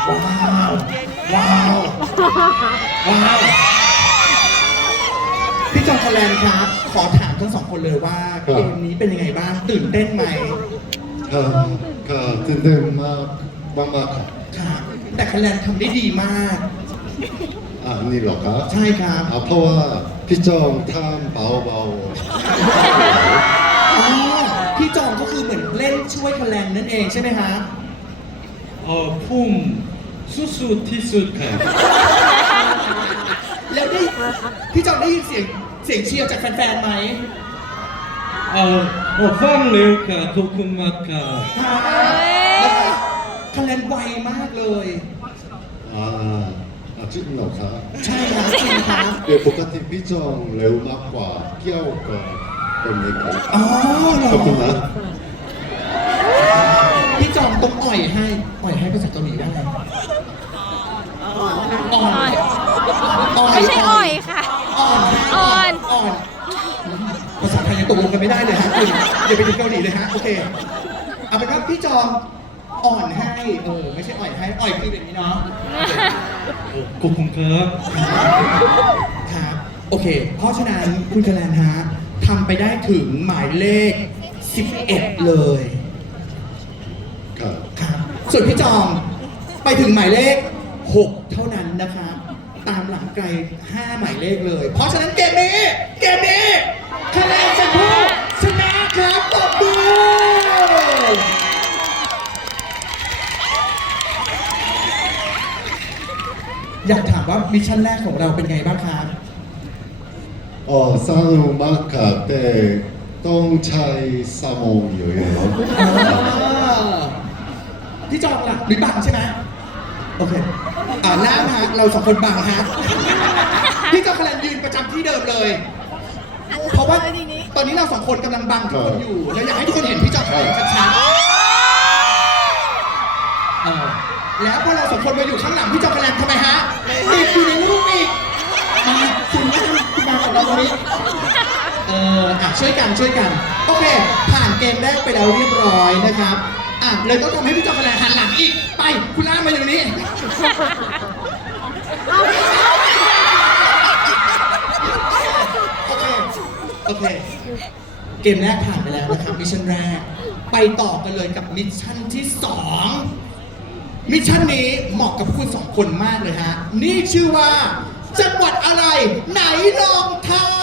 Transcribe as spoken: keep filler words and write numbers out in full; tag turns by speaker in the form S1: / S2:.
S1: ว้าวว้าวว้าวพี่จอมพลันครับขอถามทั้งสองคนเลยว่าเกมนี้เป็นยังไงบ้างตื่นเต้นไหม
S2: ก็ก็ตื่นเต้นมากมากมากครับ
S1: ครับแต่คะแนนทำได้ดีมาก
S2: อ่านี่เหรอครับ
S1: ใช่ครับ
S2: เพราะว่าพี่จอมทำเบาเบา
S1: อ๋อพี่จอมก็คือเหมือนเล่นช่วยคะแนนนั่นเองใช่ไหมฮะ
S3: เออพุ่มสุดๆที่สุดครับ
S1: แล้วได้พี่จอมได้ยินเสียงเสียงเชียร์จากแฟนๆไหม
S3: เออโอ้ฟังเร็วค่ะขอบคุณมากค่ะ
S1: คะแนนไวมากเลย
S2: อ่าจริงเหรอครับ
S1: ใช่ครับจริงครับ
S2: เดี๋ยวปกติพี่จอมเร็วมากกว่าเกี่ยวกับคนนี้ครับ
S1: อ๋อ
S2: ขอบคุณนะ
S1: พี่จอมต้องอ่อยให้อ่อยให้ภาษาเกาหลีว่าไงอ่อนอ่อน
S4: ไม่ใช่อ่อยค่ะ
S1: อ่อน
S4: อ่อน
S1: อ่อนภาษาไทยยังตกลงกันไม่ได้เลยฮะคุณอย่าไปถึงเกาหลีเลยฮะโอเคเอาเป็นว่าพี่จอมอ่อนให้เออไม่ใช่อ่อยให้อ่อยคือแบบนี้เนาะ
S3: ขอบคุณครับ
S1: ครับโอเคเพราะฉะนั้นคุณคะแนนฮะทำไปได้ถึงหมายเลขสิบเอ็ดเลย
S2: ครับ
S1: ครับส่วนพี่จอมไปถึงหมายเลขหกเท่านั้นนะครับตามหลังไกลห้าหมายเลขเลยเพราะฉะนั้นเกมนี้เกมนี้คะแนนจะผู้ชนะครับตบมืออยากถามว่ามิชชั่นแรกของเราเป็นไงบ้างครับ
S2: อ๋อสนุกมากครับแต่ต้องใช้สมองเยอะ
S1: ๆพี่จอมล่ะหรือบังใช่ไหมโอเคอ่าหน้าฮะเราสองคนบังฮะพี่จอมคะแนนยืนประจำที่เดิมเลยเพราะว่าตอนนี้เราสองคนกำลังบังทุกคนอยู่แล้วอยากให้ทุกคนเห็นพี่จอมคะแนนชัดๆแล้วพอเราสองคนมาอยู่ข้างหลังพี่จอมคะแนนทำไมฮะติดอยู่ในรูปอีกมาคุณคุณมากับเราตรงนี้เอออ่ะช่วยกันช่วยกันโอเคผ่านเกมแรกไปแล้วเรียบร้อยนะครับอ่ะเลยต้องทำให้พี่จอมคะแนนหันหลังอีกไปคุณล่ามาอยู่นี้โอเคโอเคเกมแรกผ่านไปแล้วนะครับมิชชั่นแรกไปต่อกันเลยกับมิชชั่นที่สองมิชชั่นนี้เหมาะกับคุณสองคนมากเลยฮะนี่ชื่อว่าจังหวัดอะไรไหนลองทาย